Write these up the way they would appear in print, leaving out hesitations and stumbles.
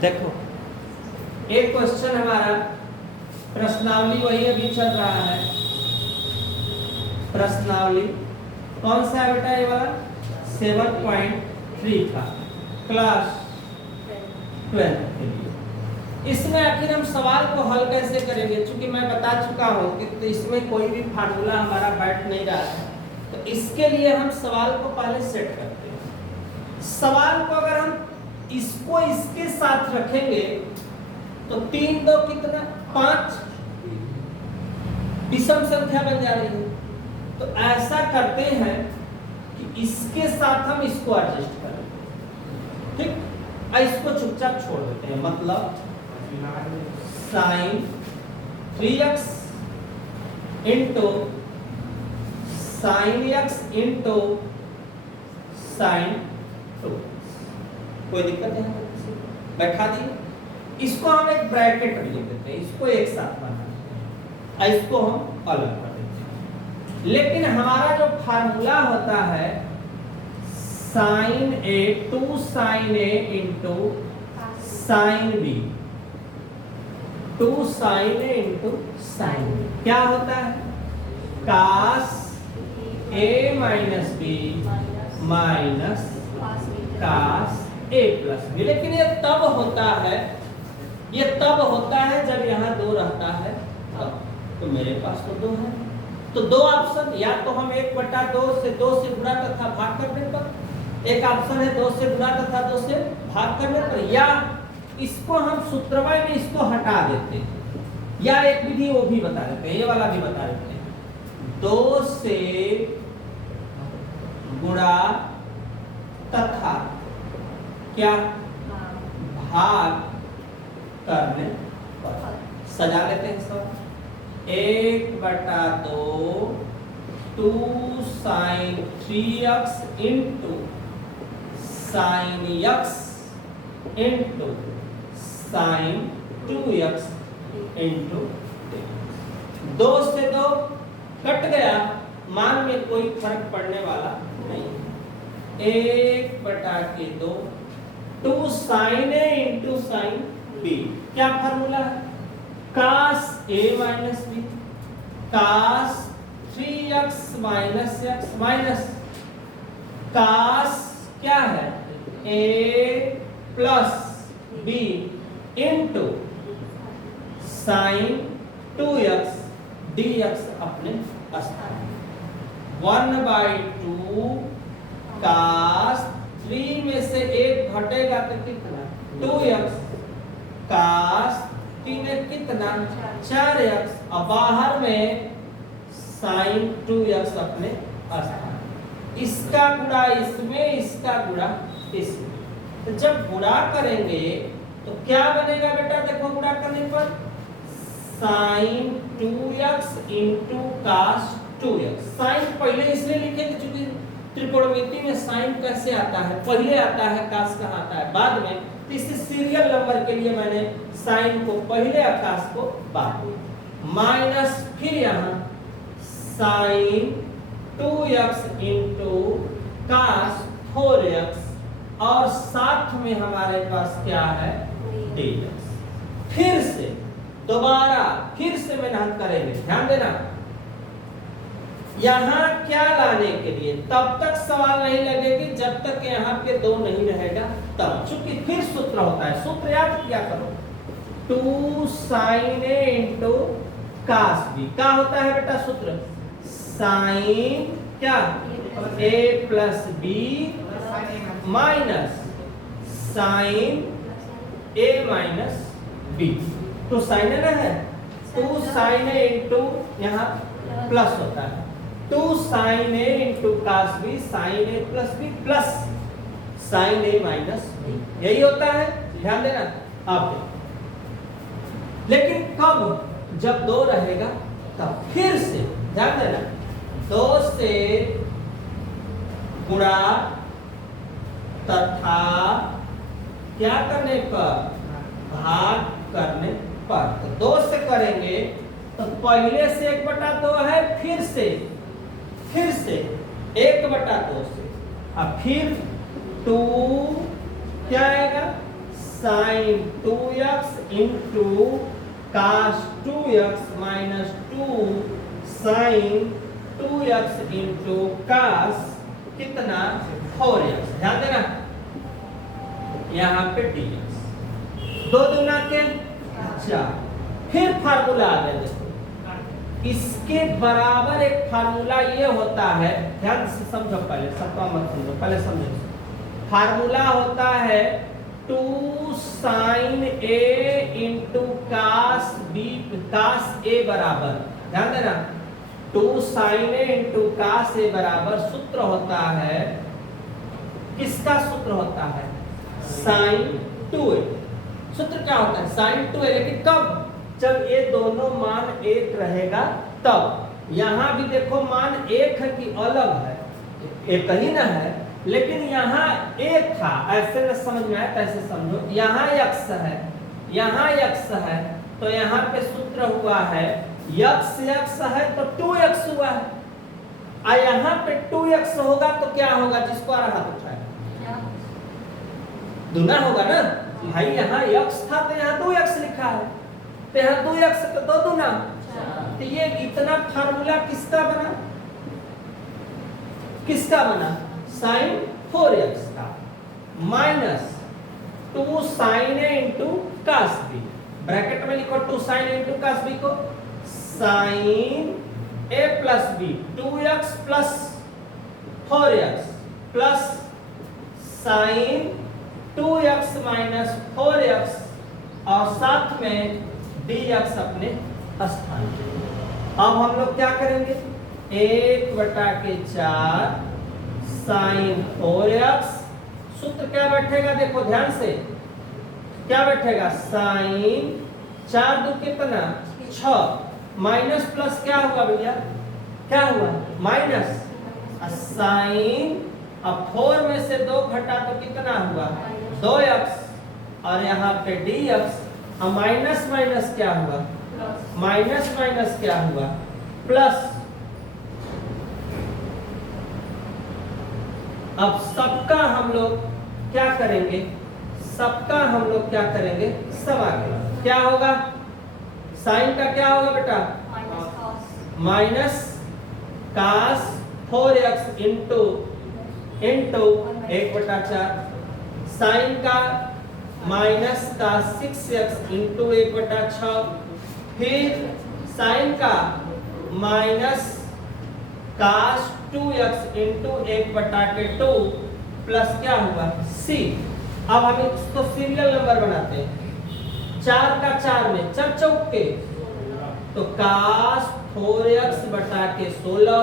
देखो एक क्वेश्चन हमारा प्रश्नावली वही अभी चल रहा है। प्रश्नावली कौन सा है बेटा? ये वाला 7.3 था क्लास 12 के लिए। इसमें आखिर हम सवाल को हल कैसे करेंगे? चूंकि मैं बता चुका हूं कि तो इसमें कोई भी फार्मूला हमारा बैठ नहीं रहा है, तो इसके लिए हम सवाल को पहले सेट करते हैं। सवाल को अगर हम इसको इसके साथ रखेंगे तो 3 2 कितना 5 विषम संख्या बन जा रही है। तो ऐसा करते हैं कि इसके साथ हम इसको एडजस्ट करें, ठीक। इसको चुपचाप छोड़ देते हैं, मतलब sine 3x into sine x into sine 2। कोई दिक्कत है? बैठा दिए। इसको हम एक ब्रैकेट में लिख देते हैं, इसको एक साथ बनाते हैं, इसको हम अलग कर देते हैं। लेकिन हमारा जो फार्मूला होता है sine a 2 sine a into sine b 2 sine a into sine b क्या होता है? Cos a minus b minus cos a plus b। लेकिन ये तब होता है जब यहाँ 2 रहता है तब। तो मेरे पास तो 2 है, तो 2 ऑप्शन, या तो हम 1/2 से 2 से गुणा तथा भाग करने पर, एक ऑप्शन है 2 से गुणा तथा 2 से भाग करने पर, या इसको हम सूत्रमय में इसको हटा देते हैं, या एक विधि वो भी बता देते हैं, ये वाला भी बता देते हैं। 2 से गुणा तथा क्या भाग करने पर। सजा लेते हैं सब। 1/2 2 sine 3x into sine x into sine 2x into 2 से 2 कट गया, मान में कोई फर्क पड़ने वाला नहीं। 1/2 2 sine a into sine b। क्या फार्मूला है? Cos a minus b cos 3x minus x minus cos क्या है a plus b into sine 2x dx अपने स्थान 1/2 कास 3 में से 1 घटेगा तो कितना 2x कास 3 कितना 4x और बाहर में साइन 2x अपने स्थान। इसका गुणा इसमें, इसका गुणा इसमें। तो जब गुणा करेंगे तो क्या बनेगा बेटा? देखो गुणा करने पर sign 2x into cos 2x। Sign पहले इसलिए लिखेंगे क्योंकि त्रिकोणमिति में साइन कैसे आता है? पहले आता है, कास कहाँ आता है? बाद में। तो इसे सीरियल नंबर के लिए मैंने साइन को पहले और कास को बाद में। माइनस फिर यहाँ साइन 2x इंटू कास 4x और साथ में हमारे पास क्या है dx। फिर से दोबारा फिर से मेहनत करेंगे, ध्यान देना। यहां क्या लाने के लिए? तब तक सवाल नहीं लगेगी जब तक यहाँ पे 2 नहीं रहेगा तब। चूंकि फिर सूत्र होता है, सूत्र याद क्या करो 2 sine a into cos b। क्या होता है बेटा सूत्र? साइन क्या a plus b minus sine a minus b। तो साइन a है 2 साइन a इंटू यहाँ प्लस होता है 2 sine a into cos b sine a plus b plus sine a minus b। यही होता है, ध्यान देना आप। लेकिन कब? जब 2 रहेगा तब। फिर से ध्यान देना 2 से गुणा तथा क्या करने पर? भाग करने पर। तो 2 से करेंगे तो पहले से 1/2 है, फिर से 1/2 से, अब फिर 2 क्या आएगा sine 2x into cos 2x minus 2 sine 2x into cos कितना 4x। ध्यान देना यहाँ पे dx 2 दूना के 4। फिर फार्मूला आ गया, देखो इसके बराबर एक फार्मूला ये होता है, ध्यान से समझो, पहले सबका मत समझो, पहले समझो। फार्मूला होता है 2 sine a into cos b cos a बराबर, ध्यान देना 2 sine a into cos a बराबर सूत्र होता है, किसका सूत्र होता है साइन 2a। सूत्र क्या होता है साइन 2a, लेकिन कब, जब ये दोनों मान एक रहेगा तब। यहां भी देखो मान एक है कि अलग है, एक ही ना है, लेकिन यहाँ एक था, ऐसे न समझ में आया ऐसे समझो। यहाँ x है, यहाँ x है, तो यहाँ पे सूत्र हुआ है x है तो 2x हुआ है, और यहाँ पे 2x होगा तो क्या होगा, जिसको आ रहा हाथ उठाए दुना होगा ना भाई। यहाँ x था तो यहाँ 2x लिखा है, तो यहाँ 2x तो 2 दूना, तो ये इतना फार्मूला किसका बना, किसका बना साइन 4x का, minus 2 sine a into cos b, bracket में लिखो 2 sine a into cos b को, sine a plus b 2x plus 4x plus sine 2x minus 4x और साथ में dx अपने स्थान पे। अब हम लोग क्या करेंगे, 1/4 साइन 4x, सूत्र क्या बैठेगा देखो ध्यान से, क्या बैठेगा साइन 4 दो कितना 6, माइनस प्लस क्या हुआ भैया, क्या हुआ माइनस, साइन अब 4 में से 2 घटा तो कितना हुआ 2x, और यहाँ पे dx, और माइनस माइनस क्या हुआ माइनस माइनस क्या हुआ प्लस। अब सबका हम लोग क्या करेंगे, सबका हम लोग क्या करेंगे समाकलन, क्या होगा साइन का क्या होगा बेटा minus cos 4x into 1/4, sine का माइनस का 6x इंटू 1/6, फिर साइन का minus cos 2x into 1/2 plus क्या हुआ c। अब हम इसको सीरियल नंबर बनाते हैं, 4 का 4 में 4 चौके, तो कास 4x बटा के 16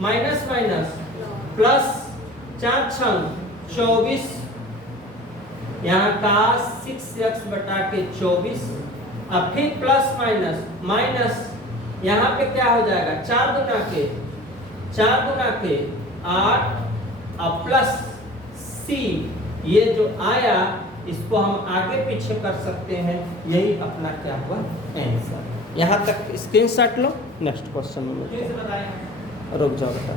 माइनस माइनस प्लस 4 छंग 24, यहाँ कास 6x बटा के 24, अब फिर प्लस माइनस माइनस, यहाँ पे क्या हो जाएगा 4 गुना के 8, अब प्लस c, ये जो आया इसको हम आगे पीछे कर सकते हैं, यही अपना क्या हुआ आंसर। यहाँ तक स्क्रीनशॉट लो, नेक्स्ट क्वेश्चन में मिलते हैं। रुक जाओ बेटा,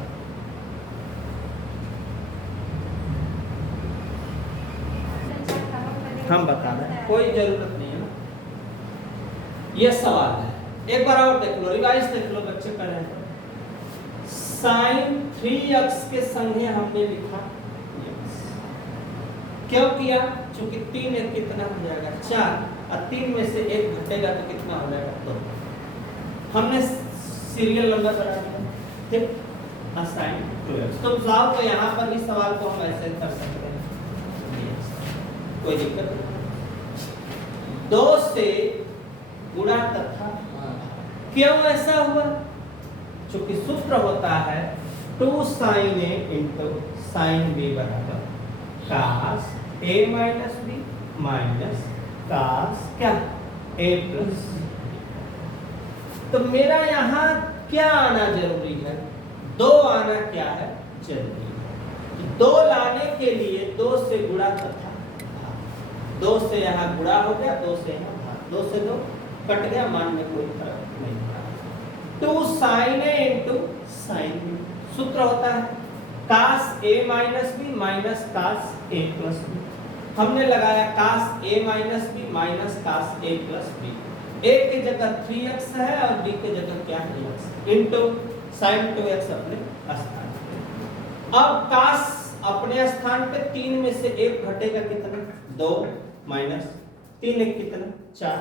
हम बता रहे हैं, कोई जरूरत नहीं है ना। ये सवाल है, एक बार और देख लो, रिवाइज देख लो बच्चे कर रहे हैं। साइन 3x के संगे हमने लिखा x, क्यों किया, चूंकि 3 एक कितना हो जाएगा 4, और 3 में से 1 घटेगा तो कितना हो जाएगा 2। हमने सीरियल नंबर बना दिया, ठीक, साइन 2x। तो जाओ तो यहाँ पर भी सवाल को हम ऐसे कर सकते हैं, कोई दिक्कत नहीं। 2 से गुणा तथा, क्यों ऐसा हुआ, चूंकि सूत्र होता है 2 sine a into sine b बराबर cos a minus b minus cos क्या a प्लस। तो मेरा यहाँ क्या आना जरूरी है, 2 आना क्या है जरूरी है। 2 लाने के लिए 2 से गुणा तथा, 2 से यहाँ गुणा हो गया, 2 से यहाँ भाग, 2 से 2 कट गया, मान में कोई फर्क नहीं पड़ा। 2 sine a into sine b, सूत्र होता है cos a minus b minus cos a plus b। हमने लगाया cos A minus B minus cos A plus B. A की जगह 3x है और बी की जगह क्या है x इनटू sin 2x अपने स्थान पे। अब कास अपने स्थान पे 3 में से 1 घटेगा कितना 2 माइनस 3 एक कितना 4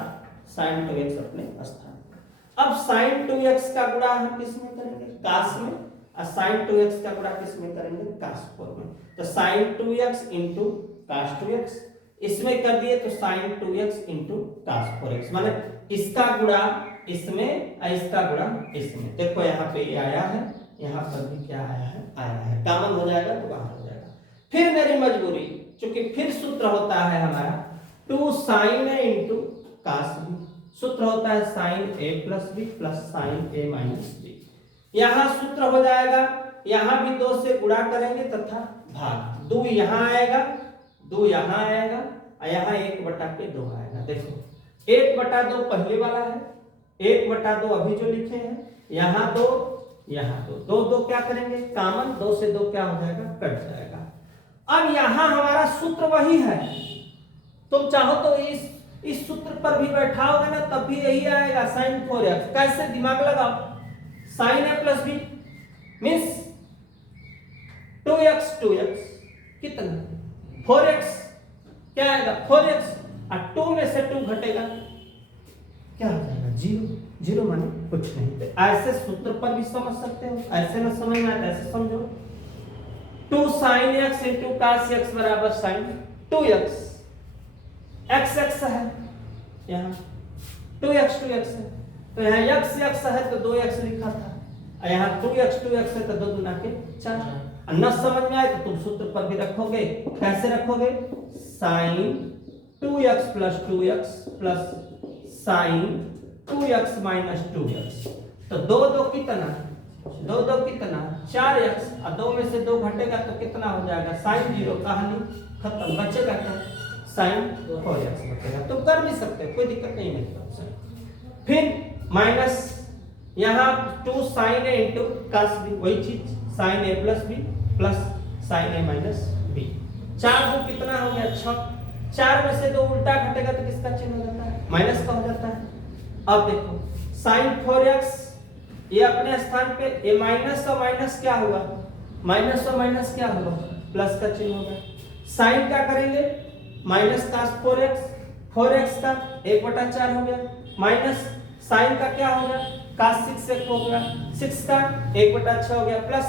sin 2x अपने स्थान पे। अब sin 2x का गुणा हम किस में करेंगे कास में और sin 2x का गुणा किस में करेंगे कास 4 में। तो sin 2x into cos 2x इसमें कर दिए तो sin 2x into cos 4x माने इसका गुणा इसमें और इसका गुणा इसमें। देखो यहाँ पे ये आया है यहाँ पर भी क्या आया है कॉमन हो जाएगा तो बाहर हो जाएगा। फिर मेरी मजबूरी क्योंकि फिर सूत्र होता है हमारा 2 sin a into cos b सूत्र होता है sin a plus b plus sin a minus b। यहाँ सूत्र हो जाएगा यहाँ भी 2 से गुणा करेंगे तथा भाग 2 यहाँ आएगा 2 यहाँ आएगा और यहाँ 1/2 आएगा। देखो 1/2 पहले वाला है 1/2 अभी जो लिखे हैं यहाँ 2 यहाँ 2 2 क्या करेंगे कॉमन 2 से 2 क्या हो जाएगा कट जाएगा। अब यहाँ हमारा सूत्र वही है तुम चाहो तो इस सूत्र पर भी बैठाओगे ना तब भी यही आएगा sin 4x। कैसे दिमाग लगाओ sin a plus b means 2x कितना 4x क्या आएगा 4x और 2 में से 2 घटेगा क्या हो जाएगा 0 माने कुछ नहीं। तो ऐसे सूत्र पर भी समझ सकते हो ऐसे ना समझ में आए ऐसे समझो 2 sin x into cos x बराबर sin 2x x है यहाँ 2x है तो यहाँ x है तो 2x लिखा था और यहाँ 2x है तो 2 गुना के 4 न समझ में आए तो तुम सूत्र पर भी रखोगे कैसे रखोगे sin 2x plus 2x plus sin 2x minus 2x तो 2 कितना 2 कितना 4x और 2 में से 2 घटेगा तो कितना हो जाएगा sin 0 कहानी खत्म बचेगा क्या sin 4x बचेगा। तुम कर भी सकते हो कोई दिक्कत नहीं है। फिर माइनस यहाँ 2 sin a into cos b वही चीज sin a plus b plus sin a minus b 4 2 कितना हो गया 6 4 में से 2 उल्टा घटेगा तो किसका चिन्ह हो जाता है माइनस का हो जाता है। अब देखो sin 4x ये अपने स्थान पे ये माइनस और माइनस क्या हुआ माइनस और माइनस क्या हुआ प्लस का चिन्ह होगा। sin क्या करेंगे माइनस cos 4x का 1/4 हो गया माइनस sin का क्या हो गया cos 6x हो गया 6 का 1/6 हो गया प्लस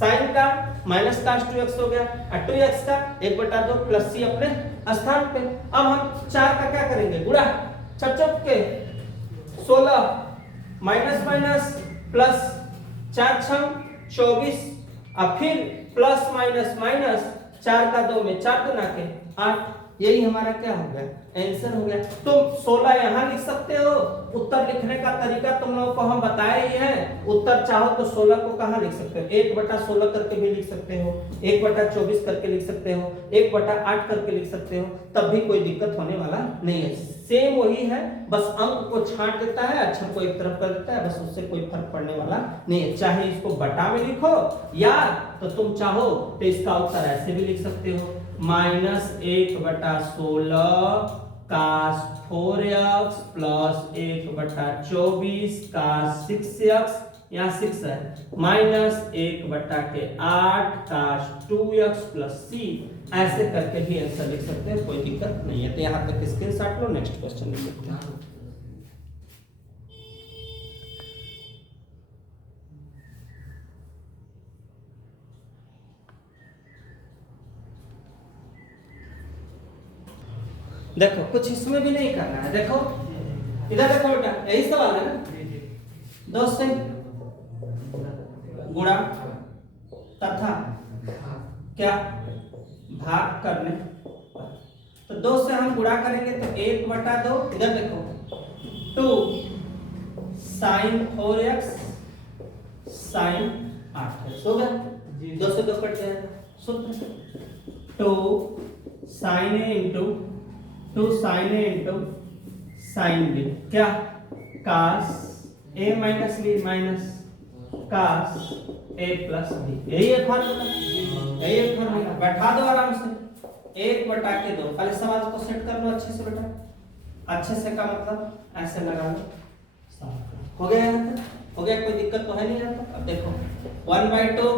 sin का माइनस cos 2x हो गया और 2x का 1/2 प्लस c अपने स्थान पे। अब हम 4 का क्या करेंगे गुणा 4 के 16 माइनस माइनस प्लस 4 6 24 और फिर प्लस माइनस माइनस 4 का 2 में 4 गुना के 8 यही हमारा क्या हो गया आंसर हो गया। तुम 16 यहाँ लिख सकते हो उत्तर लिखने का तरीका तुम लोगों को हम बताए ही हैं। उत्तर चाहो तो 16 को कहाँ लिख सकते हो 1/16 करके भी लिख सकते हो 1/24 करके लिख सकते हो 1/8 करके लिख सकते हो तब भी कोई दिक्कत होने वाला नहीं है। सेम वही है बस अंक को छांट देता है अक्षर को एक तरफ कर देता है बस उससे कोई फर्क पड़ने वाला नहीं है। चाहे इसको बटा में लिखो या तो तुम चाहो तो इसका उत्तर ऐसे भी लिख सकते हो -1/16 cos 4x plus 1/24 cos 6x यहाँ 6 है -1/8 cos 2x प्लस c ऐसे करके भी आंसर लिख सकते हैं कोई दिक्कत नहीं है। तो यहाँ तक स्क्रीनशॉट लो नेक्स्ट क्वेश्चन लिख सकते हैं। देखो कुछ इसमें भी नहीं करना है देखो इधर देखो बेटा यही सवाल है ना 2 से गुणा तथा क्या भाग करने तो 2 से हम गुणा करेंगे तो 1/2 इधर देखो 2 sin 4x sin 8x हो गया 2 से 2 कट जाएगा सूत्र 2 sin a into 2 sin a into sin b क्या cos a minus b minus cos a plus b यही है फॉर्मूला बैठा दो आराम से 1/2। पहले सवाल को सेट कर लो अच्छे से बेटा, अच्छे से का मतलब ऐसे लगा लो। हो गया यहाँ तक? हो गया, कोई दिक्कत तो है नहीं यहाँ तक? अब देखो 1/2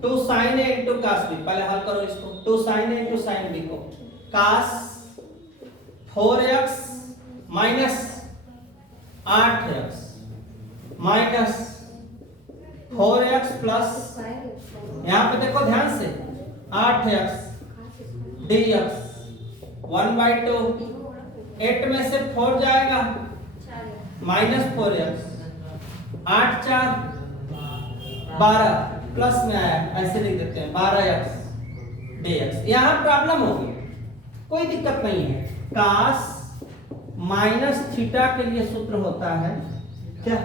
2 sin a into cos b, पहले हल करो इसको। 2 sin a into sin b को cos 4x minus 8x minus 4x plus, यहाँ पे देखो ध्यान से, 8x dx 1/2, 8 में से 4 जाएगा माइनस 4x, 8 4 12 प्लस में आया, ऐसे लिख देते हैं 12x dx। यहाँ प्रॉब्लम होगी, कोई दिक्कत नहीं है। cos माइनस थीटा के लिए सूत्र होता है क्या?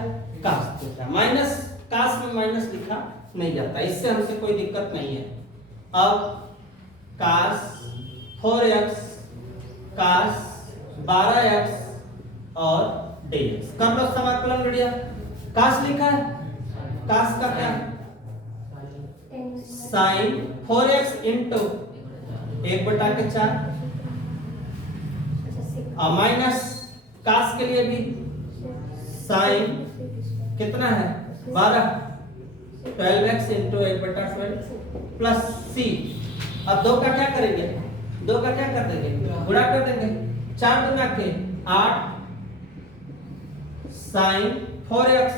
cos theta. माइनस cos में माइनस लिखा नहीं जाता, इससे हमसे कोई दिक्कत नहीं है। अब cos 4x cos 12x और dx कर लो समाकलन बढ़िया। cos लिखा है, cos का क्या? sin 4x इंटू 1/4 और माइनस cos के लिए भी sin कितना है 12, 12x इंटू 1/12 प्लस c। अब 2 का क्या करेंगे? 2 का क्या कर देंगे? गुणा कर देंगे। 4 गुना के 8 sin 4x,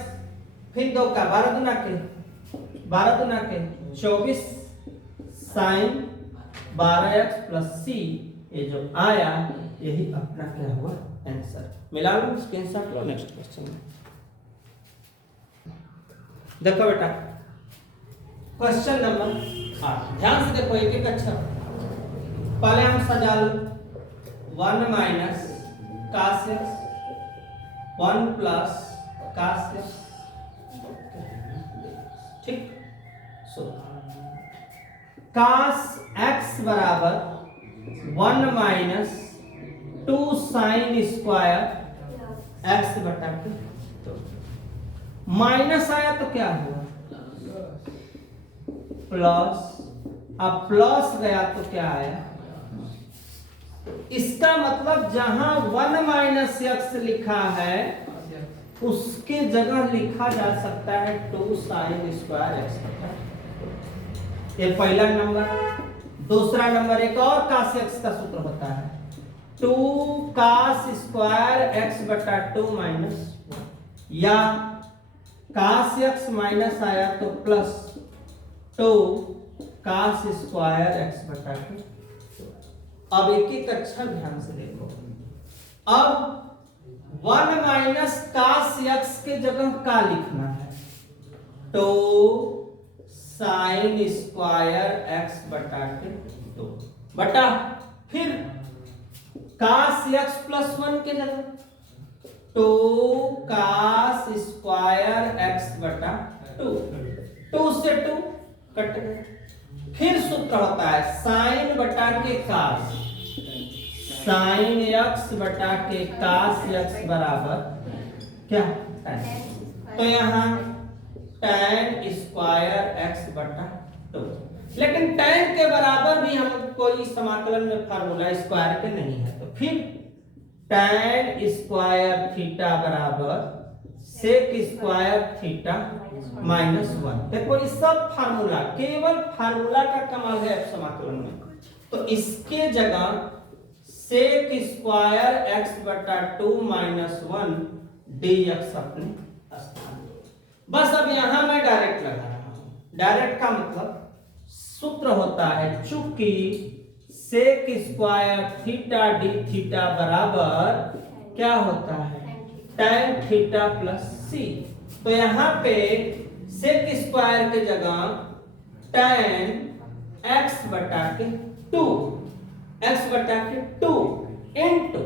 फिर 2 का 12 गुना के 24 sin 12x प्लस c। ये जो आया यही अपना क्या हुआ? आंसर। मिला लो, स्क्रीनशॉट लो, नेक्स्ट क्वेश्चन में देखो बेटा। क्वेश्चन नंबर 8, ध्यान से देखो एक एक अक्षर। पहले हम सजा लो 1 minus cos x 1 plus cos x, ठीक। सो cos x बराबर 1 माइनस 2 sin स्क्वायर x बटा 2। माइनस आया तो क्या हुआ? प्लस, अब प्लस गया तो क्या आया? इसका मतलब जहां 1 माइनस x लिखा है उसके जगह लिखा जा सकता है 2 sin स्क्वायर x। ये पहला नंबर। दूसरा नंबर एक और cos x का सूत्र होता है 2 cos स्क्वायर x बटा 2 माइनस, या cos x माइनस आया तो प्लस 2 cos स्क्वायर x बटा 2। अब एक एक अक्षर ध्यान से देखो। अब 1 माइनस cos x के जगह का लिखना है 2 sin स्क्वायर x बटा 2 बटा, फिर cos x प्लस 1 के जगह 2 cos स्क्वायर x बटा 2, 2 से 2 कट गए। फिर सूत्र होता है sin बटा के cos, sin x बटा के cos x बराबर क्या? tan। तो यहाँ tan स्क्वायर x बटा 2, लेकिन tan के बराबर भी हम कोई समाकलन में फार्मूला स्क्वायर के नहीं है, तो फिर tan स्क्वायर थीटा बराबर sec स्क्वायर थीटा माइनस 1। देखो इस सब फार्मूला, केवल फार्मूला का कमाल है समाकलन में। तो इसके जगह sec स्क्वायर x बटा 2 माइनस 1 dx अपने स्थान। बस अब यहां मैं डायरेक्ट लगा रहा हूं। डायरेक्ट का मतलब सूत्र होता है, चूंकि sec square theta d theta बराबर क्या होता है? tan theta plus c। तो यहाँ पे sec स्क्वायर के जगह tan x बटा के 2, x बटा के 2 इंटू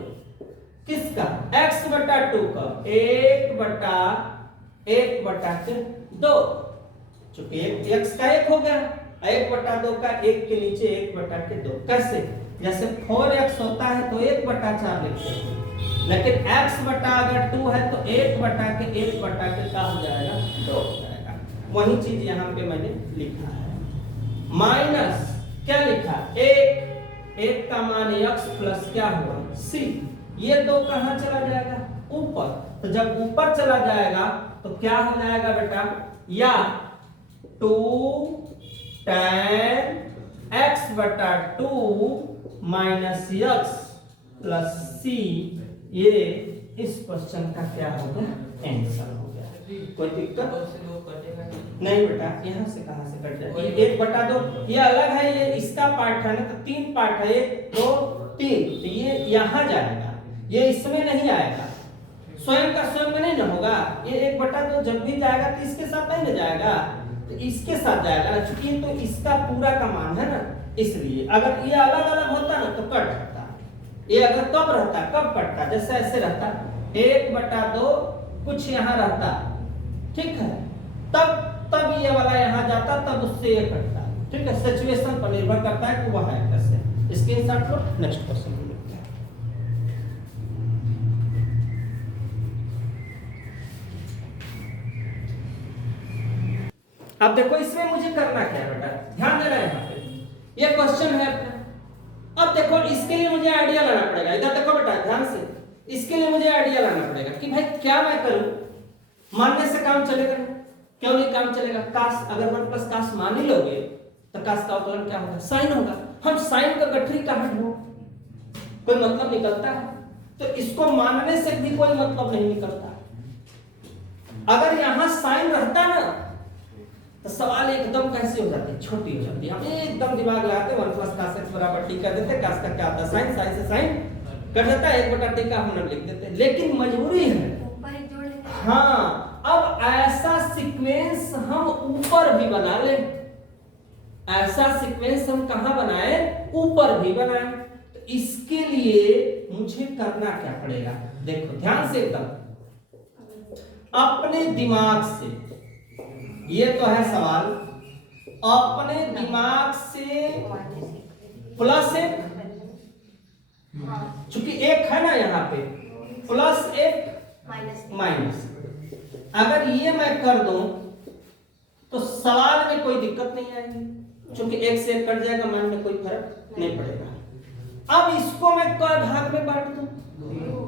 किसका? x बटा 2 का 1 बटा के 2, चूंकि x का 1 हो गया, 1 बटा 2 का 1 के नीचे 1 बटा के 2। कैसे? जैसे 4x होता है तो 1 बटा 4 लिखते हैं, लेकिन x बटा अगर 2 है तो 1 बटा के 1 बटा के क्या हो जाएगा? 2 हो जाएगा। वही चीज यहाँ पे मैंने लिखा है। माइनस क्या लिखा? 1 एक का मान x प्लस क्या हुआ c। ये दो कहां चला जाएगा ऊपर, तो जब ऊपर चला जाएगा तो क्या हो जाएगा बेटा, या 2 tan x बटा 2 माइनस x प्लस c, ये इस क्वेश्चन का क्या होगा आंसर हो गया। कोई दिक्कत नहीं बेटा, यहाँ से कहां से कट जाए, ये 1/2 ये अलग है, ये इसका पार्ट है ना, तो 3 पार्ट है, 1 2 3, तो ये यहाँ जाएगा, ये इसमें नहीं आएगा, स्वयं का स्वयं में नहीं ना होगा, ये 1/2 जब भी जाएगा तो इसके साथ नहीं ना जाएगा, तो इसके साथ जाएगा ना, चूंकि तो इसका पूरा का मान है ना, इसलिए अगर ये अलग अलग होता ना तो कट जाता, ये अगर कब रहता कब कटता, जैसे ऐसे रहता 1/2 कुछ यहाँ रहता, ठीक है, तब ये वाला यहाँ जाता, तब उससे ये कटता, ठीक है, सिचुएशन पर निर्भर करता है कि वह है कैसे। इसके साथ लो नेक्स्ट क्वेश्चन में देखते हैं। अब देखो इसमें मुझे करना क्या है बेटा, ध्यान देना है यहाँ पे, ये क्वेश्चन है अपना। अब देखो इसके लिए मुझे आइडिया लाना पड़ेगा, इधर देखो बेटा ध्यान से, इसके लिए मुझे आइडिया लाना पड़ेगा कि भाई क्या मैं करूं, मानने से काम चलेगा क्यों नहीं काम चलेगा, काश अगर 1 प्लस काश मान ही लोगे तो काश का अवकलन क्या होगा साइन होगा, हम साइन का गठरी कहां ढूंढो, कोई मतलब निकलता है, तो इसको मानने से भी कोई मतलब नहीं निकलता। अगर यहां साइन रहता ना तो सवाल एकदम कैसे हो जाती, छोटी हो जाती, हम एकदम दिमाग लगाते 1 प्लस काश x बराबर t कर देते, काश का क्या आता है साइन, साइन से साइन कर देता है, 1/t का हम लिख देते, लेकिन मजबूरी है। हाँ, अब ऐसा सीक्वेंस हम ऊपर भी बना ले, ऐसा सीक्वेंस हम कहां बनाए, ऊपर भी बनाए, तो इसके लिए मुझे करना क्या पड़ेगा, देखो ध्यान से एकदम अपने दिमाग से, ये तो है सवाल, अपने दिमाग से प्लस 1, चूंकि 1 है ना यहाँ पे, प्लस 1 माइनस, अगर ये मैं कर दूं तो सवाल में कोई दिक्कत नहीं आएगी, क्योंकि 1 से 1 कट जाएगा, मान में कोई फर्क नहीं पड़ेगा। अब इसको मैं कै भाग में बांट दूं,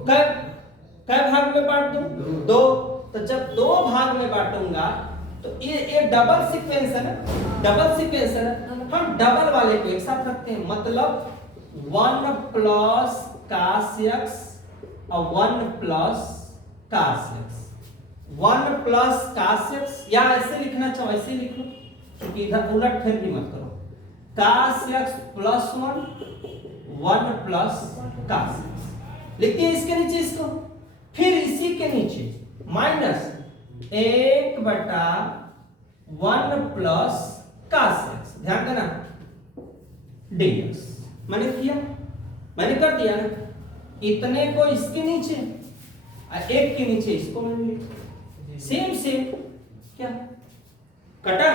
कै भाग में बांट दूं 2, तो जब 2 भाग में बांटूंगा तो ये डबल सीक्वेंस है ना, डबल सीक्वेंस है ना, हम डबल वाले को एक साथ रखते हैं, मतलब 1 प्लस काश x और 1 प्लस काश x, 1 प्लस काश x, या ऐसे लिखना चाहो ऐसे लिख लो, क्योंकि इधर उलट फिर भी मत करो, काश x प्लस 1 प्लस काश x, लिखिए इसके नीचे इसको, फिर इसी के नीचे माइनस 1/1 प्लस काश x, ध्यान देना dx, मैंने किया, मैंने कर दिया ना, इतने को इसके नीचे और 1 के नीचे इसको मैंने लिखा, सेम सेम, क्या कटा,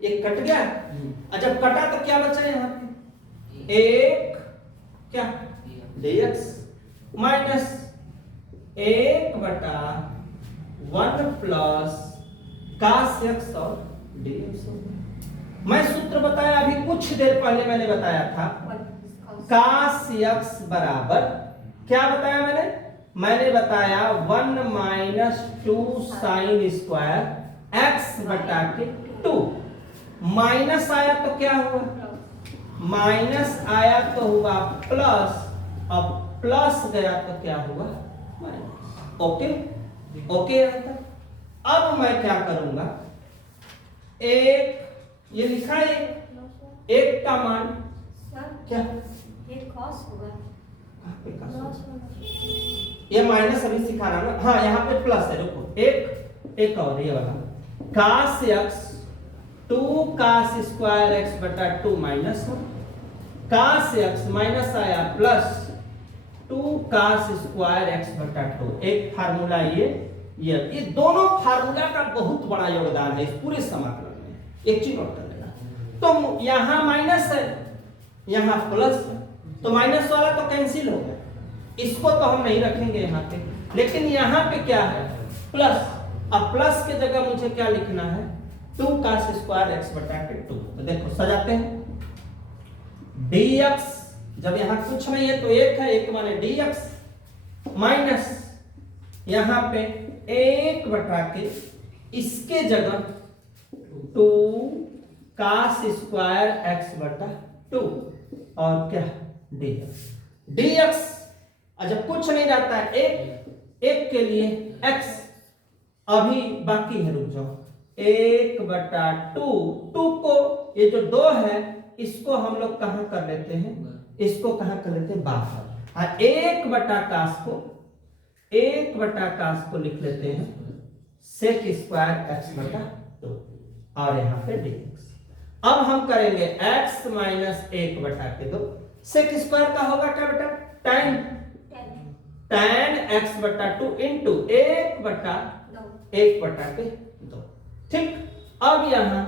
एक कट गया, और जब कटा तो क्या बचा यहाँ पे, 1 क्या dx माइनस 1/1 प्लस काश x और dx। मैं सूत्र बताया अभी कुछ देर पहले मैंने बताया था, काश x बराबर क्या बताया मैंने बताया 1 माइनस 2 साइन स्क्वायर x बटा के 2, माइनस आया तो क्या हुआ, माइनस आया तो हुआ प्लस, अब प्लस गया तो क्या हुआ माइनस, ओके ओके। अब मैं क्या करूंगा, ये लिखा है 1 का मान क्या, ये माइनस अभी सिखा रहा ना, हाँ यहाँ पे प्लस है, रुको एक और ये वाला, काश x 2 काश स्क्वायर x बटा 2 माइनस 1, काश x माइनस आया प्लस 2 काश स्क्वायर x बटा 2, एक फार्मूला ये दोनों फार्मूला का बहुत बड़ा योगदान है इस पूरे समाकलन में, एक चीज नोट कर लेना, तो यहाँ माइनस है यहाँ प्लस है, तो माइनस वाला तो कैंसिल हो गया, इसको तो हम नहीं रखेंगे यहाँ पे, लेकिन यहाँ पे क्या है प्लस, अब प्लस के जगह मुझे क्या लिखना है 2 काश स्क्वायर x बटा के 2, तो देखो सजाते हैं, dx जब यहाँ कुछ नहीं है तो एक है, एक माने dx माइनस यहाँ पे 1 बटा के इसके जगह 2 cos स्क्वायर x बटा 2 और क्या dx जब कुछ नहीं रहता है एक के लिए x अभी बाकी है, रुक जाओ, 1 बटा 2 को ये जो 2 है इसको हम लोग कहाँ कर लेते हैं, इसको कहाँ कर लेते हैं बाहर। हाँ 1 बटा कास को लिख लेते हैं सेक स्क्वायर x बटा 2 और यहाँ पे dx। अब हम करेंगे x माइनस 1 बटा के 2, सेक स्क्वायर का होगा क्या बेटा, tan x बटा 2 इंटू 1 बटा के 2। ठीक, अब यहाँ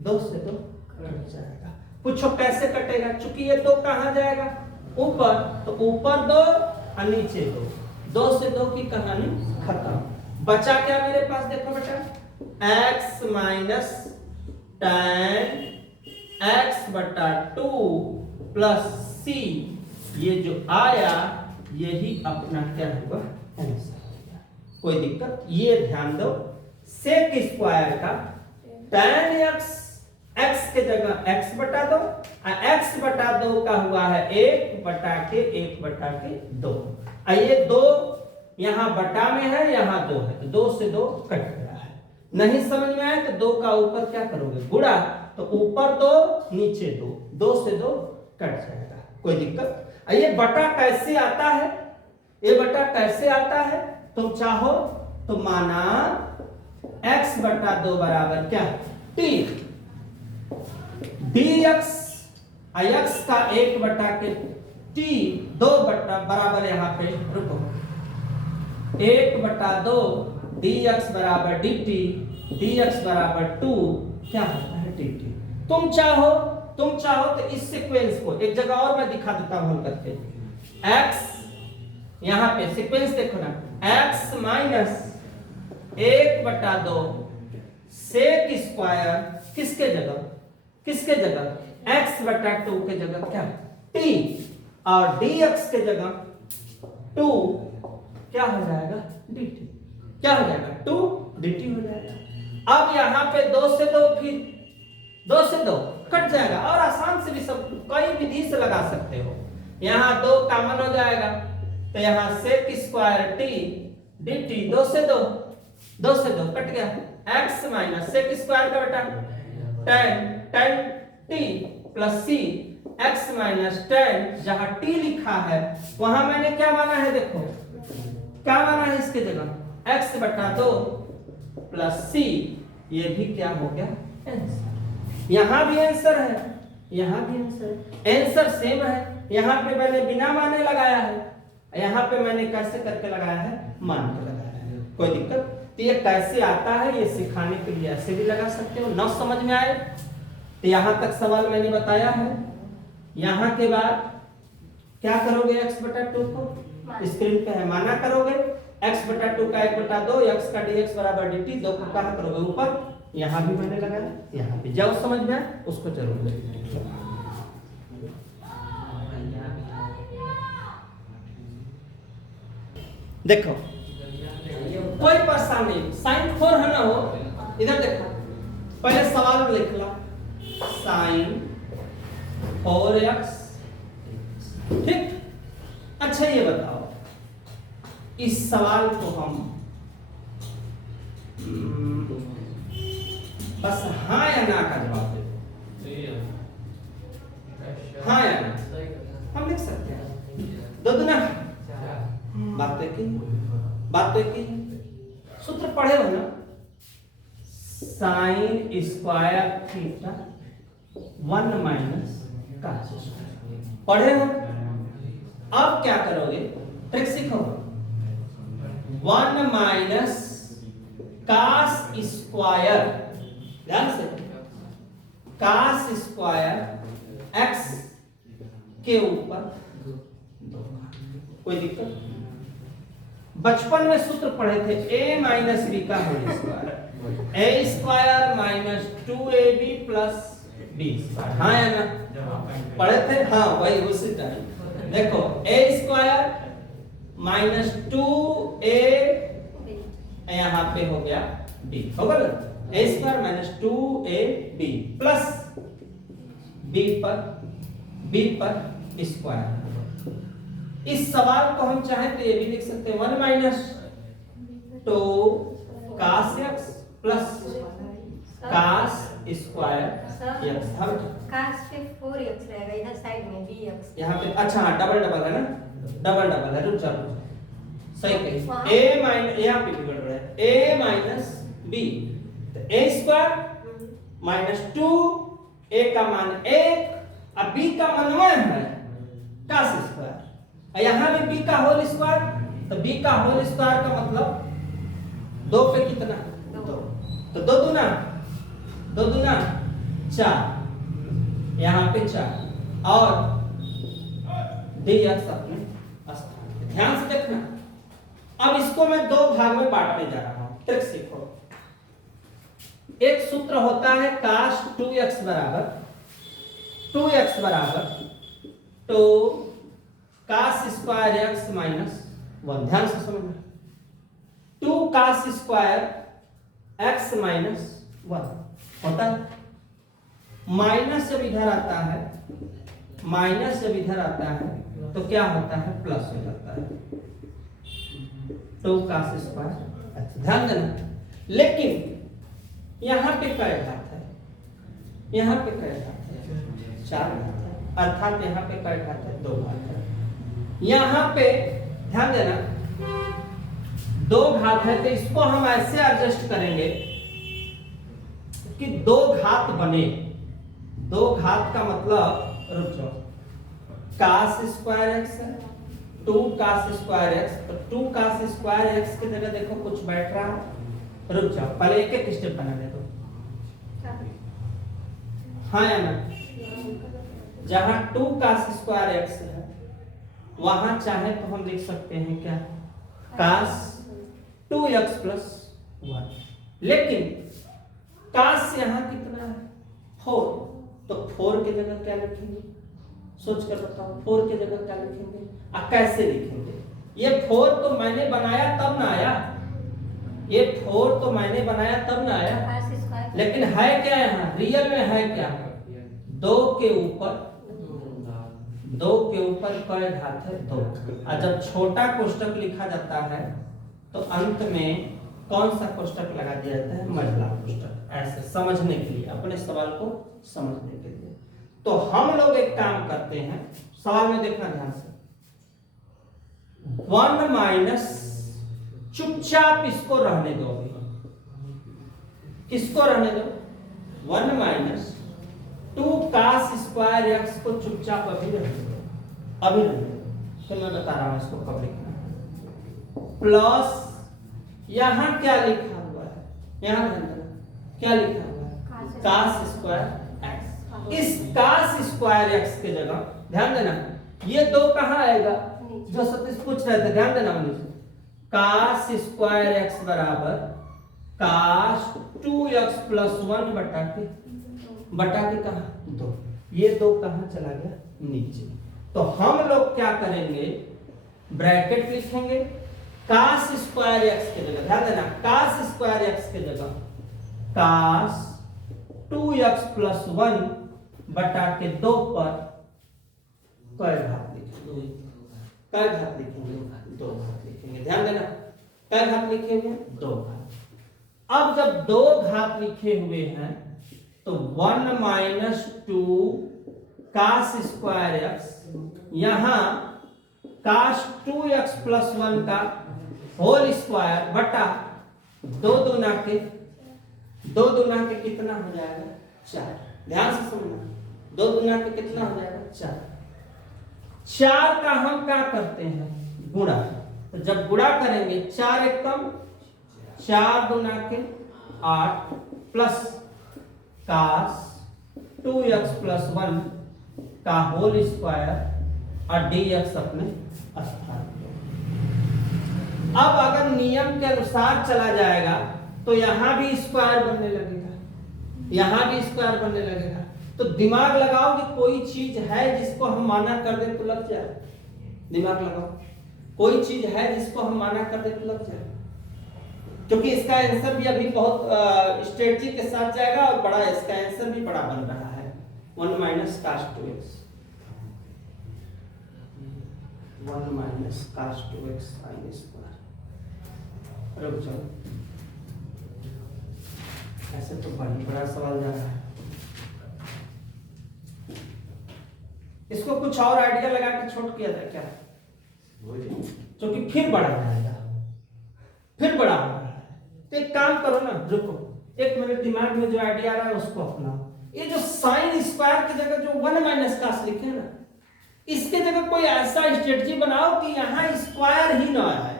2 से 2 कट जाएगा। पूछो कैसे कटेगा, चूंकि ये 2 कहाँ जाएगा ऊपर, तो ऊपर 2 और नीचे 2 से 2 की कहानी खत्म। बचा क्या मेरे पास, देखो बेटा, x माइनस tan x बटा 2 प्लस c, ये जो आया यही अपना क्या हुआ आंसर। कोई दिक्कत, ये ध्यान दो, सेक स्क्वायर का tan x के जगह x बटा 2 और x बटा 2 का हुआ है 1 बटा के 2। ये 2 यहाँ बटा में है, यहाँ 2 है, तो 2 से 2 कट गया है। नहीं समझ में आया तो 2 का ऊपर क्या करोगे गुणा, तो ऊपर 2 नीचे 2 से 2 कट जाएगा। कोई दिक्कत। ये बटा कैसे आता है, ये बटा कैसे आता है, तुम चाहो तो माना x बटा 2 बराबर क्या t, dx x का 1 बटा के t 2 बटा बराबर यहाँ पे रुको 1 बटा 2 dx बराबर dt, dx बराबर 2 क्या होता है dt। तुम चाहो तो इस सीक्वेंस को एक जगह और मैं दिखा देता हूं करके, x यहां पे सीक्वेंस देखो ना, x माइनस 1 बटा 2 सेक स्क्वायर किसके जगह x बटा 2 के जगह क्या t और dx के जगह 2 क्या हो जाएगा dt, क्या हो जाएगा 2 dt हो जाएगा। अब यहां पे 2 से 2 फिर 2 से 2 कट जाएगा और आसान से भी सब कई विधि से लगा सकते हो। यहाँ 2 कॉमन हो जाएगा तो यहाँ सेक स्क्वायर t dt 2 से 2 कट गया, x माइनस सेक स्क्वायर का बेटा tan t plus c x minus tan, जहां t लिखा है वहां मैंने क्या माना है, देखो क्या माना है इसके जगह x बटा 2 प्लस c, ये भी क्या हो गया आंसर। यहां भी आंसर है, यहां भी आंसर सेम है। यहां पे मैंने बिना माने लगाया है, यहां पे मैंने कैसे करके लगाया है, मान के लगाया है। कोई दिक्कत। तो ये कैसे आता है ये सिखाने के लिए ऐसे भी लगा सकते हो, न समझ में आए तो यहां तक सवाल मैंने बताया है। यहां के बाद क्या करोगे, x बटा 2 को स्क्रीन पे है माना करोगे, x बटा 2 का 1 बटा 2 x का dx बराबर dt, 2 को कहां करोगे ऊपर, यहां भी मैंने लगाया, यहां भी जाओ समझ में उसको जरूर देखो, कोई परेशानी नहीं, साइन 4 है ना हो, इधर देखो पहले सवाल में लिख ला साइन 4x, ठीक। अच्छा ये बताओ इस सवाल को हम बस हाँ या ना का जवाब दे, हाँ या ना हम लिख सकते हैं। दो दुना बात तो की सूत्र पढ़े हो ना, sine square theta 1 minus cos square पढ़े हो। अब क्या करोगे, ट्रिक सीखो, 1 माइनस cos स्क्वायर, ध्यान से cos स्क्वायर x के ऊपर 2। कोई दिक्कत। बचपन में सूत्र पढ़े थे a माइनस बी का whole square, a square minus 2ab plus B square. हाँ या ना, पढ़े थे? हाँ वही उसी टाइम। देखो ए स्क्वायर माइनस 2a यहाँ पे हो गया b, होगा ना? A square minus 2ab plus b पर स्क्वायर। इस सवाल को हम चाहे तो ये भी लिख सकते हैं 1 minus 2 cos x plus cos square x। हम cos पे 4x रहेगा इधर साइड में bx यहाँ पे। अच्छा हाँ, डबल डबल है ना, डबल डबल है। रुक जाओ, सही कही। a माइनस, यहाँ पे भी गड़बड़ है, a माइनस b, तो a स्क्वायर माइनस 2, a का मान 1 और b का मान 1 है, cos स्क्वायर। और यहाँ भी b का होल स्क्वायर, तो b का होल स्क्वायर का मतलब 2 पे कितना? 2, तो 2 दूना 4, यहाँ पे 4 और dx अपने स्थान पे। ध्यान से देखना। अब इसको मैं दो भाग में बांटने जा रहा हूं, ट्रिक सीखो। एक सूत्र होता है cos 2x बराबर 2 cos स्क्वायर x माइनस 1। ध्यान से समझना, 2 cos स्क्वायर x माइनस 1 होता है। माइनस जब इधर आता है, माइनस जब इधर आता है तो क्या होता है? प्लस हो जाता है, 2 cos स्क्वायर x। ध्यान देना। लेकिन यहाँ पे क्या घात है? यहाँ पे क्या घात है? 4 घात है, अर्थात यहाँ पे क्या घात है? 2 घात है। यहाँ पे ध्यान देना, 2 घात है, तो इसको हम ऐसे एडजस्ट करेंगे कि 2 घात बने। 2 घात का मतलब, रुक जाओ, cos स्क्वायर x है, 2 cos स्क्वायर x, तो 2 cos स्क्वायर x की जगह देखो कुछ बैठ रहा है। रुक जाओ, पहले एक एक स्टेप बना दे दो। हाँ या ना? जहां 2 cos स्क्वायर x है वहां चाहे तो हम लिख सकते हैं क्या? cos 2x plus 1। लेकिन cos यहाँ कितना है? 4, तो 4 की जगह क्या लिखेंगे? सोच कर बताओ, 4 की जगह क्या लिखेंगे? कैसे लिखेंगे? ये 4 तो मैंने बनाया तब ना आया, ये 4 तो मैंने बनाया तब ना आया। लेकिन है क्या यहाँ? रियल में है क्या? 2 के ऊपर कई घात है? 2। और जब छोटा कोष्टक लिखा जाता है तो अंत में कौन सा कोष्टक लगा दिया जाता है? मझला कोष्टक। ऐसे समझने के लिए, अपने सवाल को समझने के लिए। तो हम लोग एक काम करते हैं, सवाल में देखना ध्यान से। 1 माइनस, चुपचाप इसको रहने दो, इसको रहने दो। 1 माइनस 2 cos स्क्वायर x को चुपचाप अभी रहने दो, अभी रहने दो। फिर मैं बता रहा हूं इसको कब लिखना है। प्लस यहां क्या लिखा हुआ है? यहां ध्यान देना, क्या लिखा हुआ है? cos square x। इस cos स्क्वायर x के जगह ध्यान देना, ये 2 कहां आएगा? जो सतीश पूछ रहे थे, ध्यान देना मुझे। cos स्क्वायर x बराबर cos 2x प्लस 1 बटा के कहा? 2। ये 2 कहां चला गया? नीचे। तो हम लोग क्या करेंगे? ब्रैकेट लिखेंगे, cos स्क्वायर x के जगह, ध्यान देना, cos स्क्वायर x के जगह cos 2x प्लस 1 बटा के 2 पर कई घात लिखेंगे? कई घात लिखेंगे? 2 घात लिखेंगे। ध्यान देना, कई घात लिखेंगे? 2 घात। अब जब 2 घात लिखे हुए हैं तो 1 माइनस 2 cos स्क्वायर x, यहां cos 2x प्लस 1 का होल स्क्वायर बटा 2 दूना के कितना हो जाएगा? 4। ध्यान से सुनना, 2 दूना के कितना हो जाएगा? 4। 4 का हम क्या करते हैं? गुणा। तो जब गुणा करेंगे 4 एक कम, 4 दूना के 8 प्लस cos 2x प्लस 1 का होल स्क्वायर और dx अपने स्थान पे। अब अगर नियम के अनुसार चला जाएगा तो यहां भी स्क्वायर बनने लगेगा, यहां भी स्क्वायर बनने लगेगा। तो दिमाग लगाओ कि कोई चीज है जिसको हम माना कर दे तो लग जाए। दिमाग लगाओ, कोई चीज है जिसको हम माना कर दे तो लग जाए, क्योंकि इसका आंसर भी अभी बहुत स्ट्रेटजी के साथ जाएगा और बड़ा इसका आंसर भी बड़ा बन रहा है। 1 minus cos 2x 1 minus cos 2x sin square. रुक जाओ, ऐसे तो बड़ा सवाल जा रहा है। इसको कुछ और आइडिया लगा के छोड़ किया जाए क्या, क्योंकि फिर बड़ा जाएगा, फिर बड़ा हो रहा है। तो एक काम करो ना, रुको 1 मिनट, दिमाग में जो आइडिया आ रहा है उसको अपनाओ। ये जो साइन स्क्वायर की जगह जो 1 माइनस cos लिखे ना, इसके जगह कोई ऐसा स्ट्रेटजी बनाओ कि यहाँ स्क्वायर ही ना आए,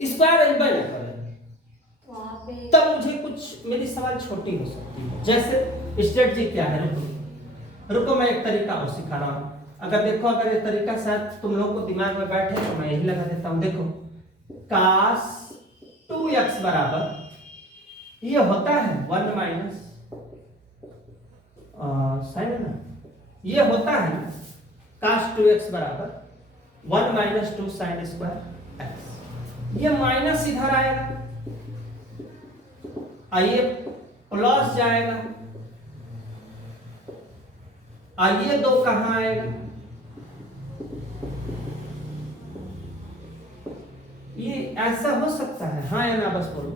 स्क्वायर अइबे ना करे, तब मुझे कुछ मेरी सवाल छोटी हो सकती है। जैसे स्ट्रेटजी क्या है, रुको मैं एक तरीका और सिखा रहा हूं। अगर देखो, अगर ये तरीका शायद तुम लोगों को दिमाग में बैठे तो मैं यही लगा देता हूं। देखो cos 2x बराबर ये होता है 1 माइनस साइन है ना, ये होता है ना cos 2x बराबर 1 माइनस 2 साइन स्क्वायर x। ये माइनस इधर आएगा, आइए प्लस जाएगा, आइए 2 कहां आएगा, ये ऐसा हो सकता है हाँ या ना, बस बोलो।